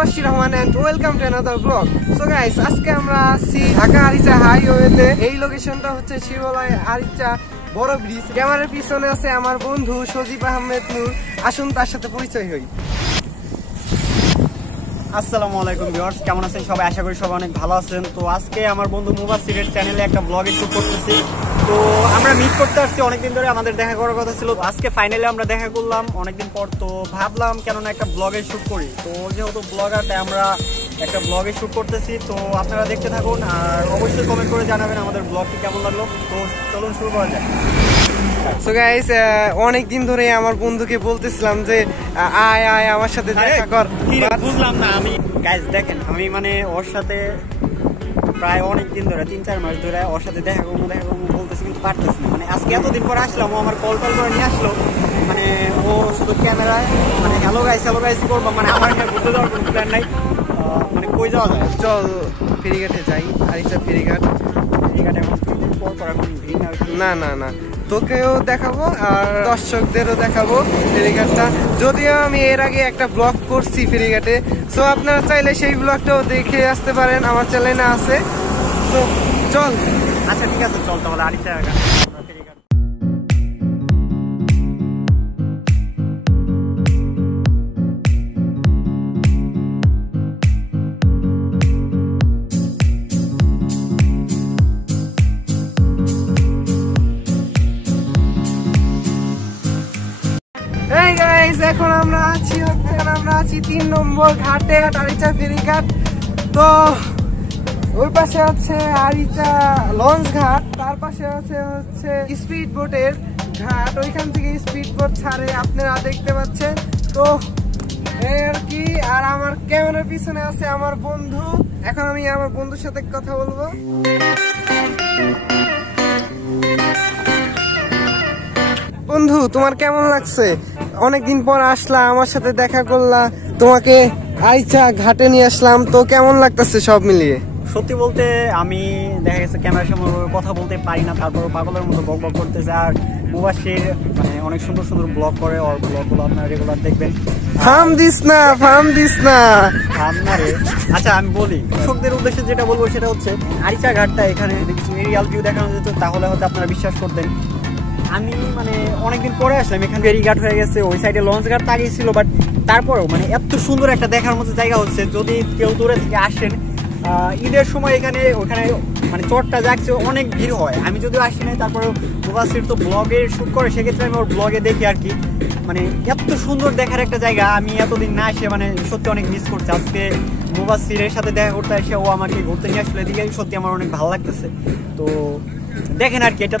মুবাশশির Rahman and welcome to another vlog. So guys, আজকে আমরা আছি ঢাকা আরিচা হাইওয়েতে। এই লোকেশনটা হচ্ছে শিবালয় আরিচা বড় ব্রিজ। ক্যামেরার পিছনে আছে আমার বন্ধু সজীব আহমেদ নূর। আসুন তার সাথে পরিচয় হই। আসসালামু আলাইকুম ভিউয়ার্স, কেমন আছেন সবাই? আশা করি সবাই অনেক ভালো আছেন। তো আজকে আমার বন্ধু মুবাশশিরের চ্যানেলে একটা ব্লগে শুট করতেছি। তো আমরা মিট করতে আসছি, অনেকদিন ধরে আমাদের দেখা করার কথা ছিল। আজকে ফাইনালি আমরা দেখা করলাম অনেকদিন পর। তো ভাবলাম কেননা একটা ব্লগে শুট করি। তো যেহেতু ব্লগার, তাই আমরা একটা ব্লগে শুট করতেছি। তো আপনারা দেখতে থাকুন আর অবশ্যই কমেন্ট করে জানাবেন আমাদের ব্লগটি কেমন লাগলো। তো চলুন শুরু করা যায়। সো গাইস, অনেক দিন ধরে আমার বন্ধুকে বলতেছিলাম যে আয় আয় আমার সাথে দেখা কর। বুঝলাম না আমি গাইস, দেখেন আমি মানে ওর সাথে প্রায় অনেক দিন ধরে 3-4 মাস ধরে ওর সাথে দেখা করবো বলতেছি, কিন্তু পারতেছি না। মানে আজকে এতদিন পর আসলাম, ও আমার কল করে নিয়ে আসলো। মানে ও শুধু ক্যামেরায় মানে হ্যালো গাইস করবো, মানে আমার এখানে ঘুরতে যাওয়ার কোনো প্ল্যান নাই। মানে কই যাওয়া যায়? চল ফেরিঘাটে যাই, আরিচা ফেরিঘাট। এখন পর এখন ভিড় না না না, তোকেও দেখাবো আর দর্শকদেরও দেখাবো ফেরিঘাটটা। যদিও আমি এর আগে একটা ব্লগ করছি ফেরিঘাটে, সো আপনারা চাইলে সেই ব্লগটাও দেখে আসতে পারেন, আমার চ্যানেলে আছে। তো চল। আচ্ছা ঠিক আছে, চল তাহলে আরিচা ফেরিঘাট। এখন আমরা আছি 3 নম্বর ঘাটে, আরিচা ফেরিঘাট। তো ওই পাশে হচ্ছে আরিচা লঞ্চ ঘাট, তার পাশে হচ্ছে স্পিড বোটের ঘাট। ওইখান থেকে স্পিড বোট ছাড়ে, আপনারা দেখতে পাচ্ছেন। তো এই আর কি। আর আমার ক্যামেরার পিছনে আছে আমার বন্ধু। এখন আমি আমার বন্ধুর সাথে কথা বলবো। বন্ধু, তোমার কেমন লাগছে? অনেকদিন পর আসলা, আমার সাথে দেখা করলা, তোমাকে আরিচা ঘাটে নিয়ে আসলাম। তো কেমন লাগতেছে সব মিলিয়ে? সত্যি বলতে আমি দেখা গেছে ক্যামেরার সামনে কথা বলতে পারি না, তারপর পাগলের মতো বক করতেছে। আর মুবাশশির মানে অনেক সুন্দর সুন্দর ব্লগ করে, ওর ব্লগগুলো আপনারা রেগুলার দেখবেন। ফার্ম দিস না রে। আচ্ছা আমি বলি, দর্শকদের উদ্দেশ্যে যেটা বলবো সেটা হচ্ছে আরিচা ঘাটটা এখানে কিছু এরিয়াল ভিউ দেখানো যেত, তাহলে হয়তো আপনারা বিশ্বাস করতেন। আমি মানে অনেকদিন পরে আসলাম, এখানে ফেরিঘাট হয়ে গেছে, ওই সাইডে লঞ্চ ঘাট দাঁড়িয়ে ছিল, বাট তারপরেও মানে এত সুন্দর একটা দেখার মতো জায়গা হচ্ছে। যদি কেউ দূরে থেকে আসেন ঈদের সময় ওখানে মানে চটটা যাচ্ছে, অনেক ভিড় হয়। আমি যদিও আসি নাই, তারপরেও মুবাশশির তো ব্লগে শুট করে, সেক্ষেত্রে আমি ওর ব্লগে দেখি আর কি। মানে এত সুন্দর দেখার একটা জায়গা, আমি এতদিন না এসে মানে সত্যি অনেক মিস করছি। আজকে মুবাশশিরের সাথে দেখা করতে এসে ও আমাকে ঘুরতে নিয়ে আসলে এদিকে, সত্যি আমার অনেক ভালো লাগতেছে। তো দেখেন আর কি, এটা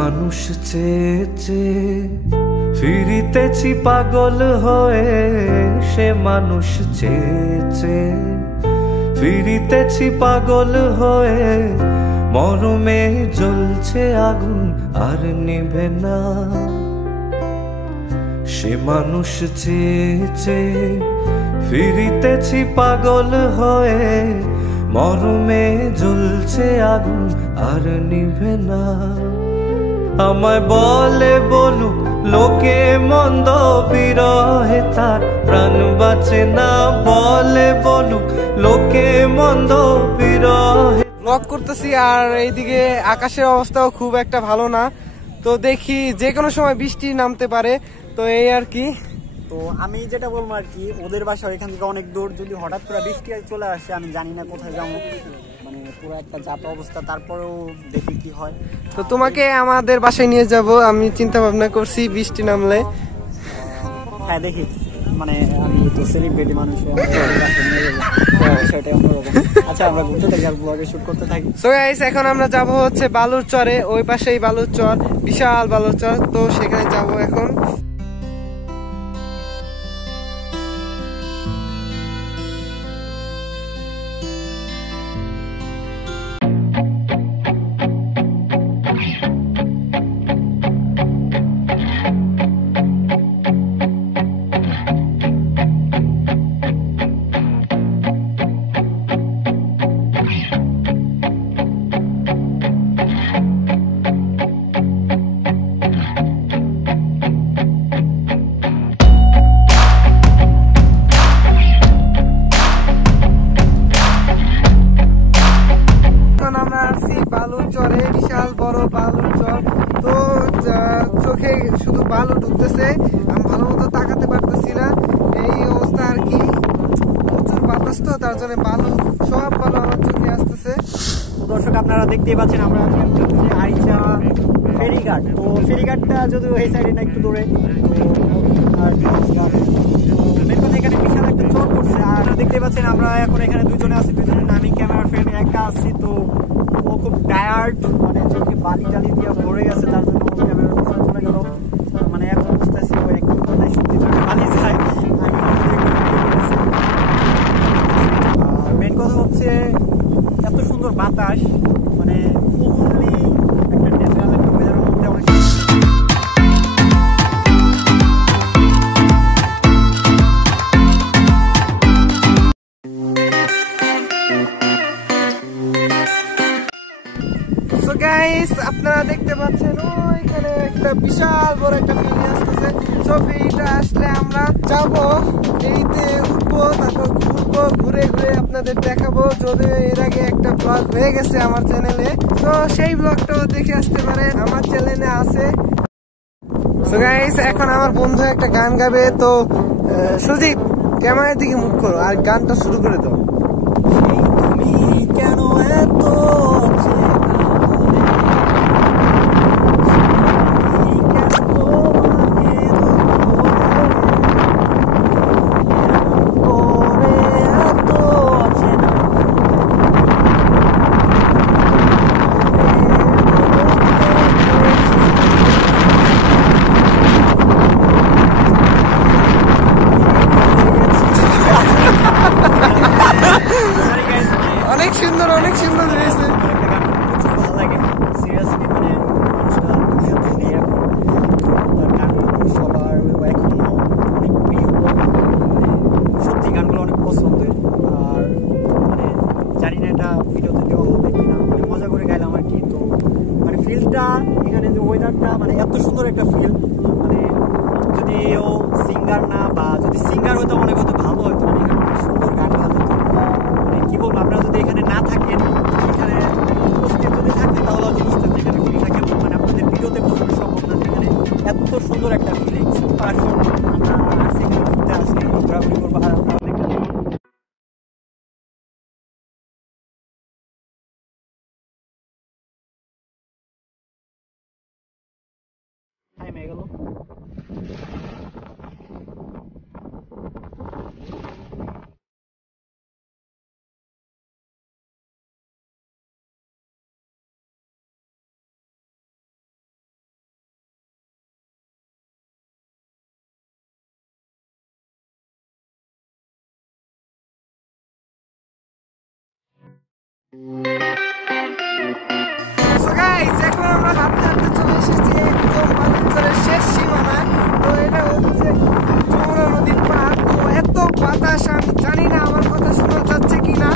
মানুষ চেয়েছে ফিরিতেছি পাগল হয়ে, সে মানুষ চেয়েছে ফিরিতেছি পাগল হয়ে। মরমে জ্বলছে আগুন আর নিভে না, সে মানুষ চেয়েছে ফিরিতেছি পাগল হয়ে। মরমে জ্বলছে আগুন আর নিভে না। আমায় বলে বলুক লোকে মন্দ, বিরহে তার প্রাণ বাঁচে না। বলে বলুক লোকে মন্দ, বিরহে। ব্লগ করতেছি আর এইদিকে আকাশের অবস্থাও খুব একটা ভালো না। তো দেখি যে কোনো সময় বৃষ্টি নামতে পারে। তো এই আর কি। তো আমি যেটা বলবো আর কি, ওদের বাসা এখান থেকে অনেক দূর। যদি হঠাৎ করে বৃষ্টি চলে আসে, আমি জানি না কোথায় যাবো, মানে পুরো একটা চাপ অবস্থা। তারপরেও দেখি কি হয়। তো তোমাকে আমাদের বাসায় নিয়ে যাব, আমি চিন্তা ভাবনা করছি বৃষ্টি নামলে। হ্যাঁ দেখি, মানে আমি তো সেলিব্রিটি মানুষ, সেটাই অন্যরকম। আচ্ছা আমরা ঘুরতে থাকি আর ব্লগে শুট করতে থাকি। সো গাইস, এখন আমরা যাব হচ্ছে বালুর চরে। ওই পাশেই বালুর চর, বিশাল বালুর চর। তো সেখানে যাব এখন। চরে, বিশাল বড় বালুর চর। তো চোখে শুধু বালু ঢুকতেছে, আমি ভালো মতো তাকাতে পারতেছি না, এই অবস্থা আর কি। প্রচুর বাতাস তো, তার জন্য বালু, সব বালু আমার চোখে আসতেছে। দর্শক আপনারা দেখতেই পাচ্ছেন আমরা আছি হচ্ছে আরিচা ফেরিঘাট। তো ফেরিঘাটটা যদিও এই সাইডে না একটু দূরে, এখানে বিশাল একটা চর পড়ছে। আর দেখতে পাচ্ছেন আমরা এখন এখানে দুজনে আছি, দুজনে আমি ক্যামেরা ফ্রেন্ড একা আছি। তো ও খুব টায়ার্ড, মানে চোখে বালি টালি দিয়ে ভরে গেছে, তার জন্য ক্যামেরা চলে গেল। মানে এখন বুঝতেছি ও একটু কোথায় সত্যি চোখে বালি যায়। মেন কথা হচ্ছে এত সুন্দর বাতাস, মানে ফুললি একটা ন্যাচারাল একটা ওয়েদারের মধ্যে অনেক। সো গাইস, আপনারা দেখতে পাচ্ছেন ওইখানে একটা বিশাল বড় একটা ফেরি আসতেছে। সো ফেরিটা আসলে আমরা যাবো, ফেরিতে উঠবো, তারপর ঘুরবো, ঘুরে ঘুরে আপনাদের দেখাবো। যদিও এর আগে একটা ব্লগ হয়ে গেছে আমার চ্যানেলে, তো সেই ব্লগটাও দেখে আসতে পারেন, আমার চ্যানেলে আছে। সো গাইস, এখন আমার বন্ধু একটা গান গাবে। তো সুজিত, ক্যামেরার দিকে মুখ করো আর গানটা শুরু করে দাও। তুমি কেন এত অনেক সুন্দর, অনেক সুন্দর হয়েছে। ভালো লাগে সিরিয়াসলি, মানে মানুষটা সবার এখনো অনেক প্রিয়, সত্যি গানগুলো অনেক পছন্দের। আর মানে জানি না এটা ভিডিওতে দেওয়া হবে কিনা, মানে মজা করে গাইলাম আর কি। তো মানে ফিলটা এখানে যে ওয়েদারটা, মানে এত সুন্দর একটা ফিল, মানে যদি ও সিঙ্গার না, বা যদি সিঙ্গার হয়তো অনেক হয়তো ভালো হতো, মানে এখানে অনেক সুন্দর গান গাইতো। মানে কি বলবো, আপনারা যদি এখানে না থাকেন, এখানে উপস্থিত যদি থাকতেন তাহলে হয়তো বুঝতেন যে এখানে ফিলটা কেমন। মানে আপনাদের ভিডিওতে বোঝানো সম্ভব না যে এখানে এত সুন্দর একটা ফিলিংস। আসুন, আমরা আসছি এখানে ঘুরতে আসছি, ঘোরাঘুরি করবো, আর আপনারা দেখতে থাকুন। টাইম হয়ে গেল। So guys, এখন আমরা হাঁটতে হাঁটতে চলে এসেছি একদম বালুচরের শেষ সীমানায়। তো এটা হচ্ছে যমুনা নদীর পাড়। তো এত বাতাস, আমি জানি না আমার কথা শোনা যাচ্ছে কিনা।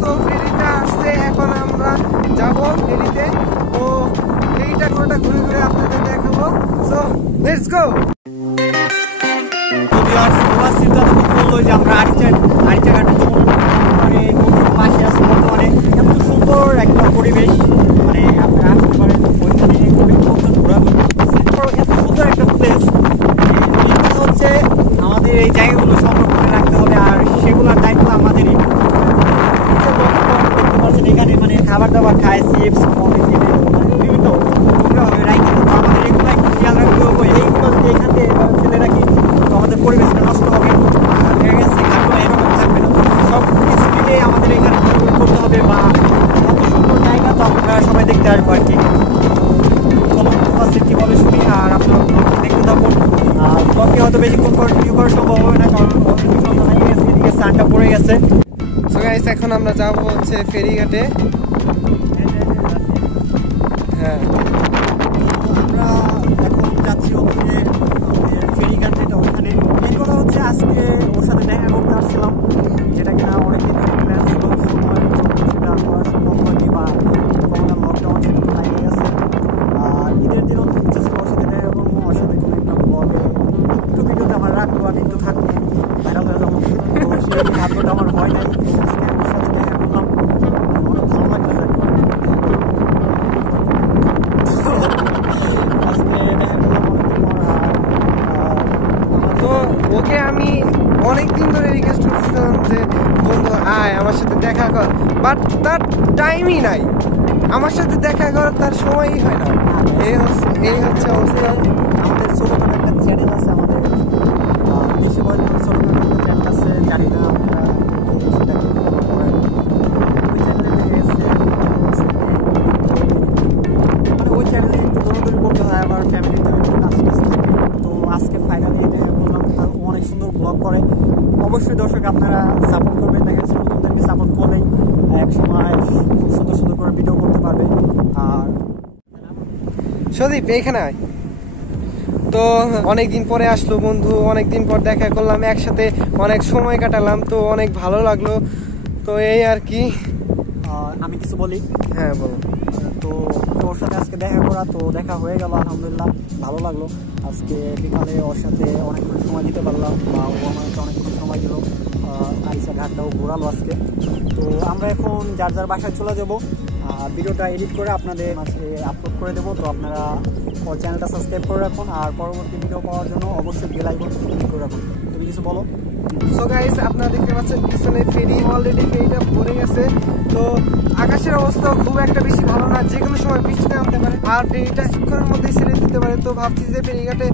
তো ফেরিটা আসছে, এখন আমরা যাব ফেরিতে। তো ফেরিটা পুরোটা ঘুরে ঘুরে আপনাদের দেখাবো। So let's go. বললো যে আমরা আরিচা ঘাটে নদীর পাশে আছি, বর্তমানে এত সুন্দর একটা পরিবেশ, মানে আপনারা আসতে পারেন ওইখানে ঘোরাঘুরি করতেছে। এত সুন্দর একটা প্লেস। হচ্ছে আমাদের এই জায়গাগুলো সংরক্ষণে রাখতে হবে, আর সেগুলোর দায়িত্ব আমাদেরই। দেখতে পাচ্ছেন এখানে মানে খাবার দাবার খায়, চিপস, বিভিন্ন রাখি। তো আমাদের এগুলো একটু খেয়াল রাখতে হবে। এইগুলো যদি এখান থেকে ফেলে রাখি তো আমাদের পরিবেশটা নষ্ট হবে, দেখা গেছে এখানগুলো এরকম থাকবে না। সব কিছু মিলে আমাদের এখানে করতে হবে, বা এত সুন্দর জায়গা তো আমরা সবাই দেখতে আসবো আর কি। কীভাবে শুনি, আর আপনার দেখতে থাকুন। আর ব্লগকে হয়তো বেশিক্ষণ কন্টিনিউ করা সম্ভব হবে না, কারণ সন্ধ্যা হয়ে গেছে, এদিকে সানটা পড়ে গেছে। সো গাইস, এখন আমরা যাবো হচ্ছে ফেরিঘাটে। হ্যাঁ, আমরা এখন যাচ্ছি হচ্ছে আমাদের ফেরিঘাট, যেটা ওখানে। মেন কথা হচ্ছে আজকে ওর সাথে দেখা করতে আসছিলাম, যেটা কিনা অনেকদিন ধরে প্ল্যান ছিল, সময় সেটা করা সম্ভব হয়নি, বা করোনা লকডাউন সেটা লাগিয়ে গেছে। আর ঈদের দিনও ইচ্ছা ছিল ওর সাথে দেখা করবো, ওর সাথে কোনো একটা ব্লগে একটু ভিডিওতে আমার রাখবো, আর একটু থাকবো, ভাইরাল হয়ে যাবো। তো সেই ভাগ্যটা আমার হয় নাই। তো আজকে ওর সাথে দেখা করলাম, অনেক ভালো লাগতেছে। আজকে দেখা করলাম অনেকদিন পর। তো ওকে আমি অনেকদিন ধরে রিকোয়েস্ট করছিলাম যে বন্ধু আয় আমার সাথে দেখা কর, বাট তার টাইমই নাই, আমার সাথে দেখা করার তার সময়ই হয় না। এই হচ্ছে অবস্থা। আমাদের ছোটখাটো একটা চ্যানেল আছে, আমাদের দেশে বয়স ছোটখাটো একটা চ্যানেল আছে, জানি না আপনারা সেটাকে ফলো করেন। ওই চ্যানেলে দেখা গেছে মানে ওই চ্যানেলে একটু দৌড়দৌড়ি করতে হয়, আবার ফ্যামিলিতেও একটু কাজ কাজ থাকে। তো আজকে ফাইনালি এটা বললাম, ও অনেক সুন্দর ব্লগ করে। অবশ্যই দর্শক আপনারা সাপোর্ট করবেন, দেখা যাচ্ছে নতুনদেরকে সাপোর্ট করলেই এক সময় সুন্দর সুন্দর করে ভিডিও করতে পারবে। আর সদীপ এইখানে আয়। তো অনেকদিন পরে আসলো বন্ধু, অনেকদিন পর দেখা করলাম, একসাথে অনেক সময় কাটালাম, তো অনেক ভালো লাগলো। তো এই আর কি। আমি কিছু বলি। হ্যাঁ বলো। তো ওর সাথে আজকে দেখা করা, তো দেখা হয়ে গেল, আলহামদুলিল্লাহ ভালো লাগলো। আজকে বিকালে ওর সাথে অনেকক্ষণ সময় দিতে পারলাম, বা ও আমাকে অনেকক্ষণ সময় দিল। আরিচা ঘাটটাও ঘোরালো আজকে। তো আমরা এখন যার যার বাসায় চলে যাব। ভিডিওটা এডিট করে আপনাদের মাঝে আপলোড করে দেবো। তো আপনারা চ্যানেলটা সাবস্ক্রাইব করে রাখুন, আর পরবর্তী ভিডিও পাওয়ার জন্য অবশ্যই বেল আইকনটা ক্লিক করে রাখুন। তুমি কিছু বলো। সো গাইস, আপনারা দেখতে পাচ্ছেন পিছনে ফেরি, অলরেডি ফেরিটা ভরে গেছে। তো আকাশের অবস্থা খুব একটা বেশি ভালো না, যে কোনো সময় বৃষ্টি নামতে পারে, আর ফেরিটা কিছুক্ষণের মধ্যেই ছেড়ে দিতে পারে। তো ভাবছি যে ফেরিঘাটে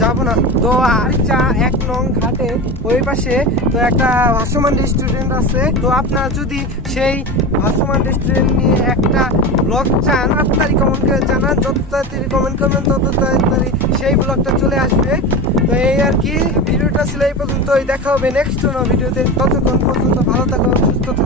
যাবো না। তো আরিচা 1 নং ঘাটে ওই পাশে তো একটা ভাসমান রেস্টুরেন্ট আছে। তো আপনারা যদি সেই ভাসমান রেস্টুরেন্ট নিয়ে একটা ব্লগ চান, তাড়াতাড়ি কমেন্ট করে জানান। যত তাড়াতাড়ি কমেন্ট করবেন তত তাড়াতাড়ি সেই ব্লগটা চলে আসবে। তো এই আর কি, ভিডিওটা ছিল এই পর্যন্তই। দেখা হবে নেক্সট কোনো ভিডিওতে। ততক্ষণ পর্যন্ত ভালো থাকুন, সুস্থ থাকুন।